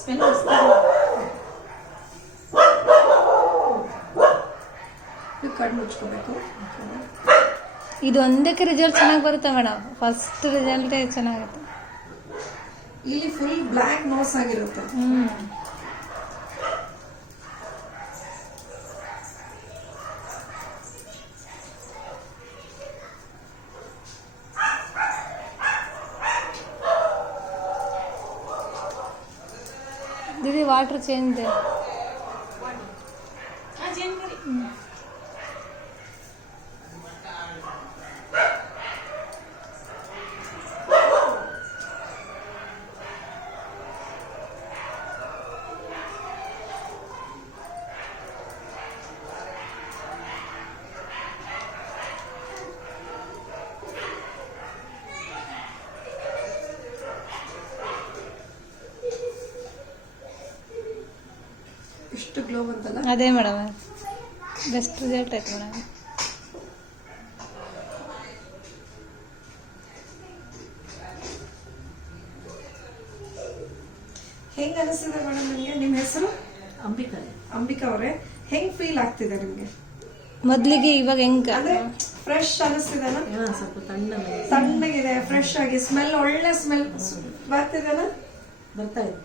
Smell ಕಣ್ಣು ಮುಚ್ಕೋಬೇಕು. ಇದು ಒಂದಕ್ಕೆ ರಿಸಲ್ಟ್ ಚೆನ್ನಾಗಿ ಬರುತ್ತೆ ಮೇಡಮ್. ಫಸ್ಟ್ ರಿಸಲ್ಟೇ ಚೆನ್ನಾಗುತ್ತೆ. ಇಲ್ಲಿ ಫುಲ್ ಬ್ಲ್ಯಾಕ್ ನೋಸ್ ಆಗಿರುತ್ತೆ. दीदी वाटर चेंज दे. ಎಷ್ಟು ಗ್ಲೋ ಬಂತಲ್ಲ. ಅದೇ ಮೇಡಮ್ ಬೆಸ್ಟ್ ರಿಸಲ್ಟ್ ಆಯ್ತು ಮೇಡಮ್. ಹೆಂಗ್ ಅನಿಸ್ತಿದೆ ಮೇಡಮ್ ನಿಮ್ಗೆ? ನಿಮ್ಮ ಹೆಸರು ಅಂಬಿಕಾ ಅವರೇ, ಹೆಂಗ್ ಫೀಲ್ ಆಗ್ತಿದೆ ನಿಮ್ಗೆ? ಮೊದ್ಲಿಗೆ ಇವಾಗ ಹೆಂಗ ಅಂದ್ರೆ ಫ್ರೆಶ್ ಅನಿಸ್ತಿದೆನಾ? ಸ್ವಲ್ಪ ತಣ್ಣಗಿದೆ, ಫ್ರೆಶ್ ಆಗಿ ಸ್ಮೆಲ್, ಒಳ್ಳೆ ಸ್ಮೆಲ್ ಬರ್ತಿದೆನಾ? ಬರ್ತಾ ಇದೆ.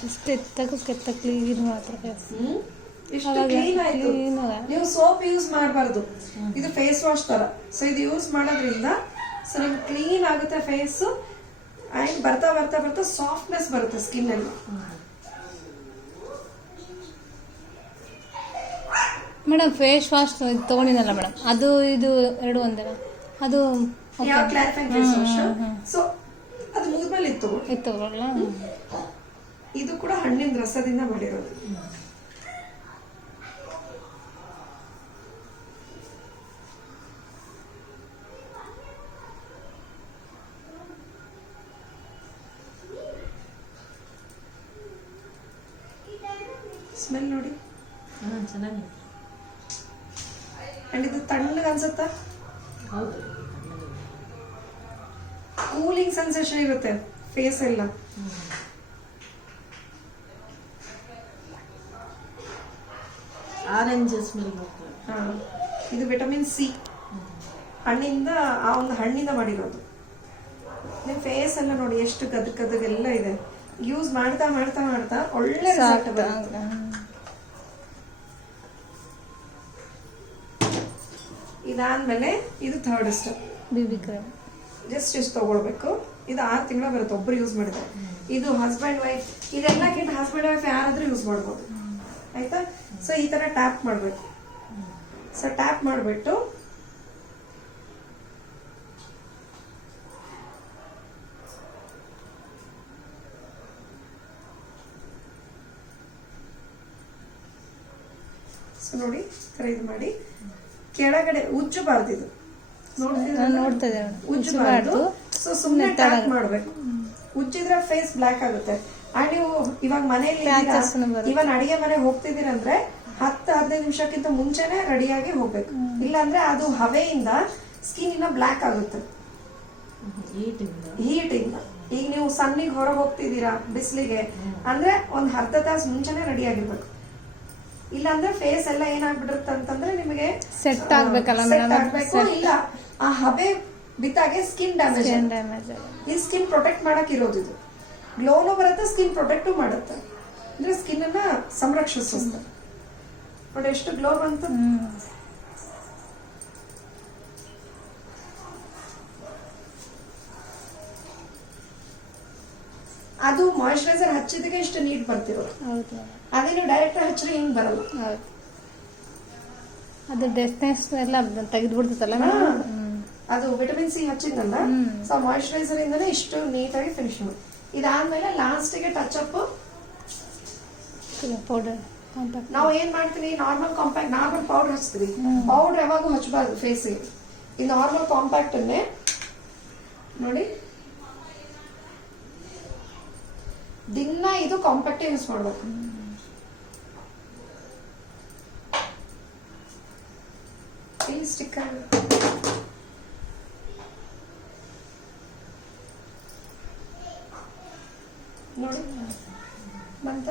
ಜಸ್ಟ್ ಎತ್ತಕ್ಕೆ ಕ್ಲೀನ್ ಮಾತ್ರ. ಇಷ್ಟು ಕ್ಲೀನ್ ಆಯ್ತು. ನೀವು ಸೋಪ್ ಯೂಸ್ ಮಾಡಬಾರ್ದು, ಇದು ಫೇಸ್ ವಾಶ್ ತರ. ಸೊ ಇದು ಯೂಸ್ ಮಾಡೋದ್ರಿಂದ ಸೊ ನಿಮ್ಗೆ ಕ್ಲೀನ್ ಆಗುತ್ತೆ ಫೇಸ್. ಅಂಡ್ ಬರ್ತಾ ಬರ್ತಾ ಬರ್ತಾ ಸಾಫ್ಟ್ನೆಸ್ ಬರುತ್ತೆ ಸ್ಕಿನ್ ಅಲ್ಲಿ. ಮೇಡಮ್ ಫೇಸ್ ವಾಶ್ ತಗೊಂಡಿನಲ್ಲ ಮೇಡಮ್, ಅದು ಇದು ಎರಡು ಒಂದೇನಾ? ಅದು ಯಾವ ಕ್ಲಾರಿಫೈಂಗ್ ಫೇಸ್ ವಾಶ್? ಸೊ ಅದು ಮುಗಿದ್ಮೇಲೆ ಇತ್ತು ಬರಲ್ಲ. ಇದು ಕೂಡ ಹಣ್ಣಿನ ರಸದಿಂದ ಮಾಡಿರೋದು. ಸ್ಮೆಲ್ ನೋಡಿ. ಚೆನ್ನಾಗಿದೆ. ಅಂಡ್ ಇದು ತಣ್ಣಗೆ ಅನ್ಸುತ್ತಾ? ಹೌದು, ಕೂಲಿಂಗ್ ಸೆನ್ಸೇಷನ್ ಇರುತ್ತೆ ಫೇಸ್ ಎಲ್ಲ. ಆರೆಂಜ್ ಸ್ಮೆಲ್ ಬರ್ತದೆ. ಇದು ವಿಟಮಿನ್ ಸಿ ಹಣ್ಣಿಂದ, ಆ ಒಂದು ಹಣ್ಣಿಂದ ಮಾಡಿರೋದು. ನಿಮ್ ಫೇಸ್ ಎಲ್ಲ ನೋಡಿ ಎಷ್ಟು ಗದಗೆಲ್ಲ ಇದೆ. ಯೂಸ್ ಮಾಡ್ತಾ ಮಾಡ್ತಾ ಮಾಡ್ತಾ ಒಳ್ಳೆ ರಿಸಲ್ಟ್ ಬರುತ್ತೆ. ಇದಾದ್ಮೇಲೆ ಇದು third step, baby cream. Just ಇಷ್ಟು ತಗೊಳ್ಬೇಕು. ಇದು 6 ತಿಂಗಳ ಬರುತ್ತೆ ಒಬ್ರು ಯೂಸ್ ಮಾಡಿದ್ರೆ. ಇದು ಹಸ್ಬೆಂಡ್ ವೈಫ್, ಇದೆಲ್ಲಕ್ಕಿಂತ ಹಸ್ಬೆಂಡ್ ವೈಫ್ ಯಾರಾದ್ರೂ ಯೂಸ್ ಮಾಡ್ಬೋದು. ಆಯ್ತಾ? ಸೊ ಈ ತರ ಟ್ಯಾಪ್ ಮಾಡ್ಬೇಕು. ಸೊ ಟ್ಯಾಪ್ ಮಾಡ್ಬಿಟ್ಟು ಸೊ ನೋಡಿ ಇದು ಮಾಡಿ ಕೆಳಗಡೆ ಉಜ್ಜಬಾರ್ದು. ಇದು ನೋಡ್ತಾ ಉಜ್ಜಬಾರ್ದು. ಸೊ ಸುಮ್ಮನೆ ಟ್ಯಾಪ್ ಮಾಡ್ಬೇಕು. ಉಜ್ಜಿದ್ರೆ ಫೇಸ್ ಬ್ಲಾಕ್ ಆಗುತ್ತೆ. ಅಂಡ್ ನೀವು ಇವಾಗ ಮನೆಯಲ್ಲಿ ಇವನ್ ಅಡಿಗೆ ಮನೆಗೆ ಹೋಗ್ತಿದ್ದೀರಂದ್ರೆ 10-15 ನಿಮಿಷಕ್ಕಿಂತ ಮುಂಚೆನೆ ರೆಡಿಯಾಗಿ ಹೋಗ್ಬೇಕು. ಇಲ್ಲಾಂದ್ರೆ ಅದು ಹವೆಯಿಂದ ಸ್ಕಿನ್ ಇನ್ನ ಬ್ಲಾಕ್ ಆಗುತ್ತೆ, ಹೀಟ್ ಇಂದ. ಈಗ ನೀವು ಸನ್ನಿಗೆ ಹೊರಗೆ ಹೋಗ್ತಿದ್ದೀರಾ ಬಿಸಿಲಿಗೆ ಅಂದ್ರೆ ಒಂದ್ ಅರ್ಧ ತಾಸು ಮುಂಚೆನೆ ರೆಡಿ ಆಗಿರ್ಬೇಕು. ಇಲ್ಲಾಂದ್ರೆ ಫೇಸ್ ಎಲ್ಲ ಏನಾಗ್ಬಿಡುತ್ತೆ ಅಂತಂದ್ರೆ ನಿಮಗೆ ಸೆಟ್ ಆಗ್ಬೇಕಲ್ಲ ಆಗ್ಬೇಕು. ಇಲ್ಲ ಆ ಹಬೆ ಬಿತ್ತಾಗೆ ಸ್ಕಿನ್ ಡ್ಯಾಮೇಜ್. ಈ ಸ್ಕಿನ್ ಪ್ರೊಟೆಕ್ಟ್ ಮಾಡಕ್ ಇರೋದು. ಇದು ಗ್ಲೋನು ಬರುತ್ತೆ, ಸ್ಕಿನ್ ಪ್ರೊಟೆಕ್ಟ್ ಮಾಡುತ್ತೆ. ಅಂದ್ರೆ ಸ್ಕಿನ್ ಅನ್ನ ಸಂರಕ್ಷಿಸುತ್ತೆ. ನೋಡಿ ಎಷ್ಟು ಗ್ಲೋ ಬಂತು. ಅದು ಮಾಯಿಶ್ಚರೈಸರ್ ಹಚ್ಚಿದಕ್ಕೆ ಇಷ್ಟು ನೀಟ್ ಬರ್ತಿರೋದು. ಅದೇನು ಡೈರೆಕ್ಟ್ ಹಚ್ಚಿದ್ರೆ ಹಿಂಗ್ ಬರಲ್ಲ. ಅದು ಡೆಸ್ನೆಸ್ ಎಲ್ಲ ತೆಗೆದ್ಬಿಡ್ತಲ್ಲ. ಅದು ವಿಟಮಿನ್ ಸಿ ಹಚ್ಚಿದ್ನಲ್ಲ, ಸೊ ಮಾಯಿಶ್ಚರೈಸರ್ ಇಂದಾನೆ ಇಷ್ಟು ನೀಟಾಗಿ ಫಿನಿಶ್ ಮಾಡಿ. ಇದಾದ್ಮೇಲೆ ಲಾಸ್ಟಿಗೆ ಟಚ್ ಅಪ್ ಪೌಡರ್. ನಾವು ಏನ್ ಮಾಡ್ತೀವಿ, ನಾರ್ಮಲ್ ಕಾಂಪ್ಯಾಕ್ಟ್ ನಾರ್ಮಲ್ ಪೌಡರ್ ಹಚ್ತೀವಿ. ಪೌಡರ್ ಯಾವಾಗೂ ಹಚ್ಚಬಾರ್ದು ಫೇಸಿಗೆ. ಈ ನಾರ್ಮಲ್ ಕಾಂಪ್ಯಾಕ್ಟ್ ಅನ್ನೇ ನೋಡಿ ದಿನ ಇದು ಕಾಂಪ್ಯಾಕ್ಟ್ ಯೂಸ್ ಮಾಡ್ಬೇಕು. ಇಲ್ಲಿ ಸ್ಟಿಕ್ ಆಗುತ್ತೆ. ನೋಡಿ ಬಂತ